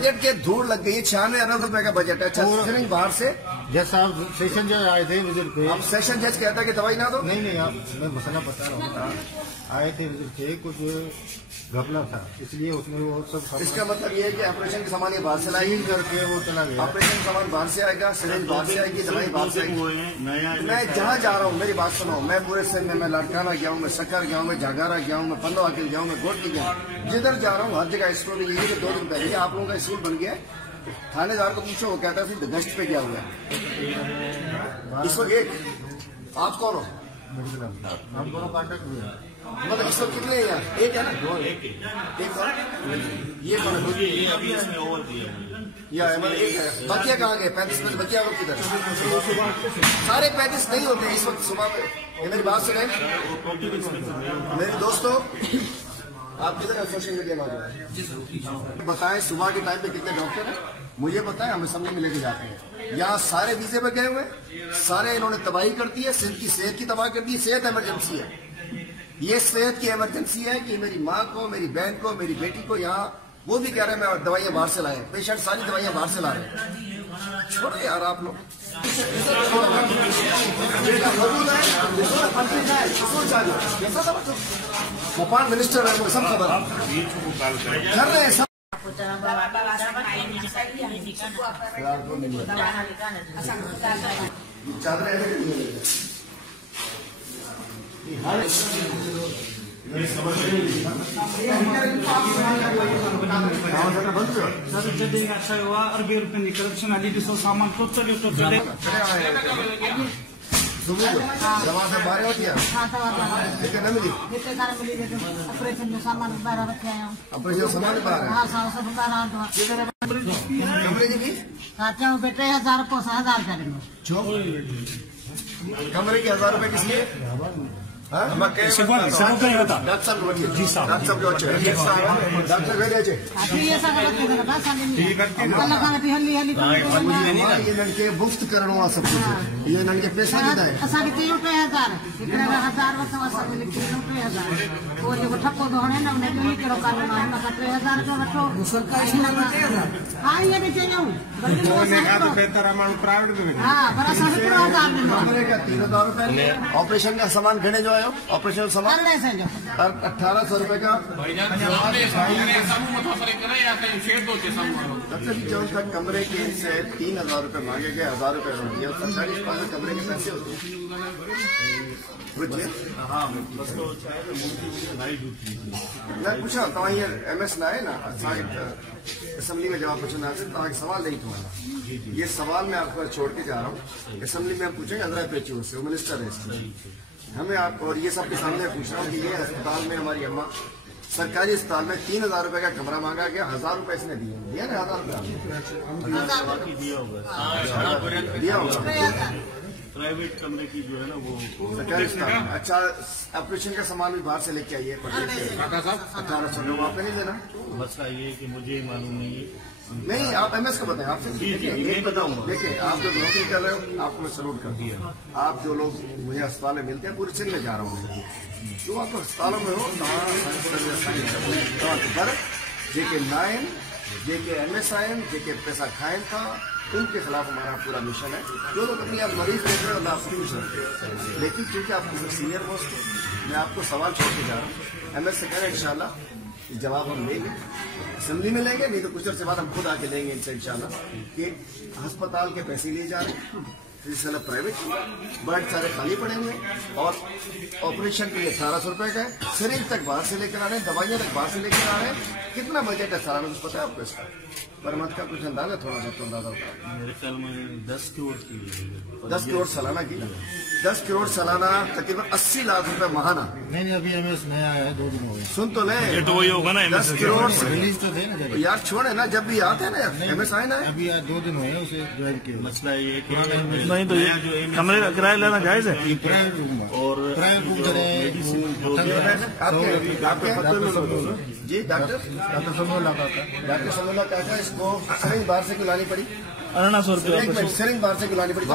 Budget के धूल लग गई है। 96 अरब रुपए का बजट है। अच्छा बाहर से जैसा आप सेशन जज आए थे विजिट पे, अब सेशन जज कहता है कि दवाई ना दो। नहीं आप मैं मसला बता रहा हूँ। आए थे विजिट थे, कुछ घपला था, इसलिए उसमें वो सब। इसका मतलब ये है कि ऑपरेशन का सामान ये बाहर से लाएगी करके वो चला गया। ऑपरेशन का सामान बाहर से आएगा, सिरिंज बाहर से आएगी, दवाई बाहर से आएगी। मैं जहाँ जा रहा हूँ मेरी बात सुनो, मैं पूरे सिंध में मैं लाड़काना गया हूँ, मैं सक्कर गया हूँ, मैं जागारा गया हूँ, मैं पंदो आकिल गया हूँ, मैं गोटली गया हूँ, जिधर जा रहा हूँ हर जगह स्कूल ये कि 2 दिन पहले आप लोगों का स्कूल बन गया है। थानेदार को पूछो, वो कहता है गश्त पे गया हुआ है। इस वक्त एक आप कौन हो? हम दोनों कॉन्टेक्ट हुए हैं। मतलब इस वक्त कितने हैं यहाँ? एक है ना? एक कौन? ये कौन है? ये अभी इसमें ओवर दिया या एक है। बकिया कहाँ गए? 35 में बकिया लोग किधर? सारे 35 नहीं होते इस वक्त सुबह में। ये मेरी बात सुने मेरे दोस्तों, आप किधर सोशल मीडिया में बताएं सुबह के टाइम पे कितने डॉक्टर हैं मुझे बताएं, हम असेंबली में लेके जाते हैं। यहाँ सारे वीजे पे गए हुए, सारे इन्होंने तबाही कर दी है, सिंध की सेहत की तबाह कर दी। सेहत इमरजेंसी है, ये सेहत की इमरजेंसी है कि मेरी माँ को, मेरी बहन को, मेरी बेटी को यहाँ वो भी कह रहे हैं मैं दवाइयाँ बाहर से लाए, पेशेंट सारी दवाइयाँ बाहर से ला रहे हैं। छोड़ो यार आप लोग। भोपाल मिनिस्टर है, सब खबर कर रहे हैं सब। अच्छा हुआ अरबी रुपये करप्शन आली ॾिसो सामान दवा से बाहर होती है लेकिन न मिली। ऑपरेशन में सामान ॿाहिरां रखे आया हूँ। ऑपरेशन सामान बाहर हाँ सभु ॿाहिरां कमरे जी भी हा चऊं पे 3000 पोइ 1000 रुपया ॾिनो। छो कमरे के 1000 रुपए किस लिए? डॉक्टर साहब जी साहब डॉक्टर साहब जो अच्छे डॉक्टर भेजे ये लड़के मुफ्त करण वाला सब कुछ ये लड़के पैसा ॾींदा आहिनि। असांखे चयो 3000 हिकिड़े 1000 वरितो असांखे लिखी ॾिनो 3000 पोइ जेको ठपो थो हणे न उनजो ई कहिड़ो कानून आहे असां 3000 जो वठो हा ईअं बि चयूं हा पर असां हिकिड़ो 1000 ॾिनो। कमरे का 3000 रुपए ऑपरेशन का सामान घणे जो आयो? ऑपरेशन सामान 1800 रुपए का। डॉक्टर जी जो तक कमरे के से 3000 रुपए मांगे गए, 1000 रुपए दिया सरकारी अस्पताल कमरे के पैसे होते मैं पूछा तव्हां हींअर MS न आहे न असांखे असेंबली में जवाब पुछंदासीं, तव्हांखे सवाल ॾेई थो वञा। ये सवाल मैं आपको छोड़ के जा रहा हूँ, असेंबली में हम पूछेंगे अंदर पेचू से, वो मिनिस्टर है इसके। हमें आप और ये सबके सामने पूछ रहा हूँ कि ये अस्पताल में हमारी अम्मा सरकारी अस्पताल में 3000 रुपए का कमरा मांगा गया, 1000 रुपए इसने दिया ना 1000 दिया होगा प्राइवेट कमरे की जो है ना वो सरकारी अस्पताल। अच्छा ऑपरेशन का सामान भी बाहर से लेके आइए 1800 लोग आपने नहीं देना। मसला ये है कि मुझे मालूम नहीं है। नहीं आप MS को बताएं, आपसे नहीं बताऊंगा। देखिए आप जो नौकरी कर रहे हो आपको मैं सलूट कर दिया। आप जो लोग मुझे अस्पताल में मिलते हैं पूरे सिंध में जा रहा हूँ, जो आप अस्पतालों में हो जेके न आहिनि, जेके MS आहिनि, जेके पैसा खाइनि था, उनके खिलाफ हमारा पूरा मिशन है। जो लोग अपनी आप मरीज देख रहे हो मैं आपकी मिशन, लेकिन क्योंकि आप सीनियर मोस्ट मैं आपको सवाल छोड़ के जा रहा हूँ। MS से कह रहे हैं इंशाल्लाह जवाब हम लेंगे, असेंबली में लेंगे, नहीं तो कुछ अर्से बाद हम खुद आके लेंगे इनसे इंशाल्लाह कि अस्पताल के पैसे लिए जा रहे हैं प्राइवेट बेड सारे खाली पड़े हुए और ऑपरेशन के लिए 1800 रुपए का है, सिरिंज तक बाहर से लेकर आ रहे हैं, दवाइयां तक बाहर से लेकर आ रहे हैं। कितना बजट है सारा कुछ पता है आपको इसका? पर मत का कुछ अंदाजा थोड़ा सा तो अंदाजा होता है। मेरे ख्याल में 10 करोड़ की 10 करोड़ सालाना की 10 करोड़ सालाना तकरीबन 80 लाख रुपए महाना। नहीं अभी MS नया आया है, 2 दिन हो गए। सुन तो ले तो वही होगा ना 10 करोड़ रिलीज तो थे ना यार, छोड़े ना जब भी आते हैं ना MS आए ना अभी 2 दिन हुए उसे ज्वाइन किया। मसला ये है कि नहीं तो ये कमरे का किराया लेना जायज है। ये प्राइवेट रूम और प्राइवेट रूम जी डॉक्टर समोला का डॉक्टर समोला कहता है इसको सिरिंज बाहर से क्यों लानी पड़ी? 1800 रुपये सिरिंज बाहर से क्यों लानी पड़ी?